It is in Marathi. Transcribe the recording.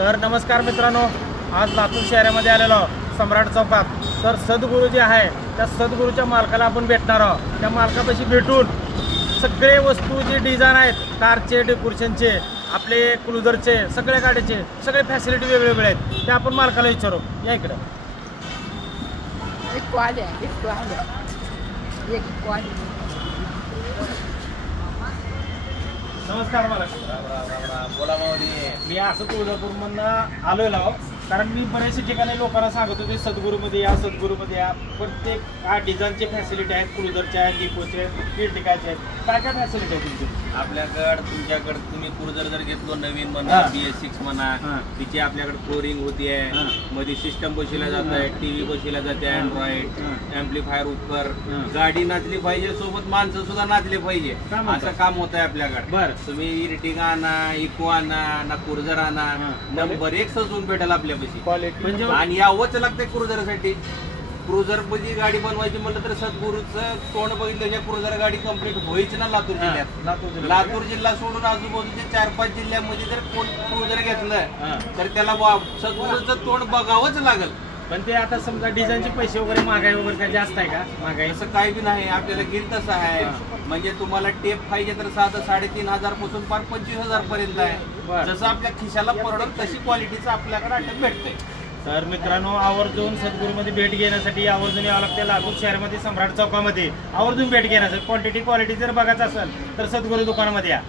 तर नमस्कार मित्रांनो, आज लातूर शहरामध्ये आलेलो सम्राट चौकात। तर सद्गुरू जे आहे त्या सद्गुरूच्या मालकाला आपण भेटणार आहोत। त्या मालकापाशी भेटून सगळे वस्तू जे डिझाईन आहेत, कारचे, डेकोरेशनचे, आपले क्रुझरचे, सगळ्या गाड्याचे सगळे फॅसिलिटी वेगवेगळे आहेत, ते आपण मालकाला विचारू। या इकडे नमस्कार मालक। बोला माऊली। मी असं तुळजापूरमधनं आलोय लाव, कारण मी बरेचसे ठिकाणी लोकांना सांगत होते सद्गुरूमध्ये या, सद्गुरूमध्ये या। प्रत्येक हा डिझाईनचे फॅसिलिटी आहेत, क्रुझरच्या आहेत, डिपोचे आहेत, इर्टिकाचे आहेत, काय काय फॅसिलिटी आहे तुमची? तुमच्याकडे तुम्ही क्रुझर जर घेतलो नवीन म्हणा, BS6 म्हणा, तिची आपल्याकडे फ्लोरिंग होती आहे, मध्ये सिस्टम बसवल्या जात आहे, टीव्ही बसवल्या जाते, अँड्रॉइड एम्प्लिफायर, उपकर, गाडी नाचली पाहिजे, सोबत माणसं सुद्धा नाचले पाहिजे, असं काम होत आहे आपल्याकडे। बरं, तुम्ही इर्टिगा आणा, इको आणा ना, क्रुझर आणा, नंबर एक सजवून भेटेल आपल्यापाशी क्वालिटी। आणि यावंच लागतंय क्रुझरसाठी। क्रुझर मध्ये गाडी बनवायची म्हणलं तर सद्गुरूचं तोंड बघितलं, क्रुझर गाडी कंप्लीट होईच ना लातूर जिल्ह्यात। लातूर जिल्हा सोडून आजूबाजूच्या 4-5 जिल्ह्यामध्ये जर कोण क्रुझर घेतलं तर त्याला सद्गुरूचं तोंड बघावंच लागेल। पण ते आता समजा डिझाईनचे पैसे वगैरे, महागाई वगैरे काय जास्त आहे का? महागाई असं काही बी नाही, आपल्याला घेईल तसं आहे। म्हणजे तुम्हाला टेप पाहिजे तर साधं 3,500 पासून 25,000 पर्यंत आहे। जसं आपल्या खिशाला परवडेल तशी क्वालिटीचं आपल्याकडे आयटम भेटतंय। तर मित्रांनो, आवर्जून सद्गुरूमध्ये भेट घेण्यासाठी आवर्जून यावं लागते लातूर शहरामध्ये सम्राट चौकामध्ये। आवर्जून भेट घेण्यासाठी क्वांटिटी क्वालिटी जर बघायचं असेल तर सद्गुरू दुकानामध्ये या।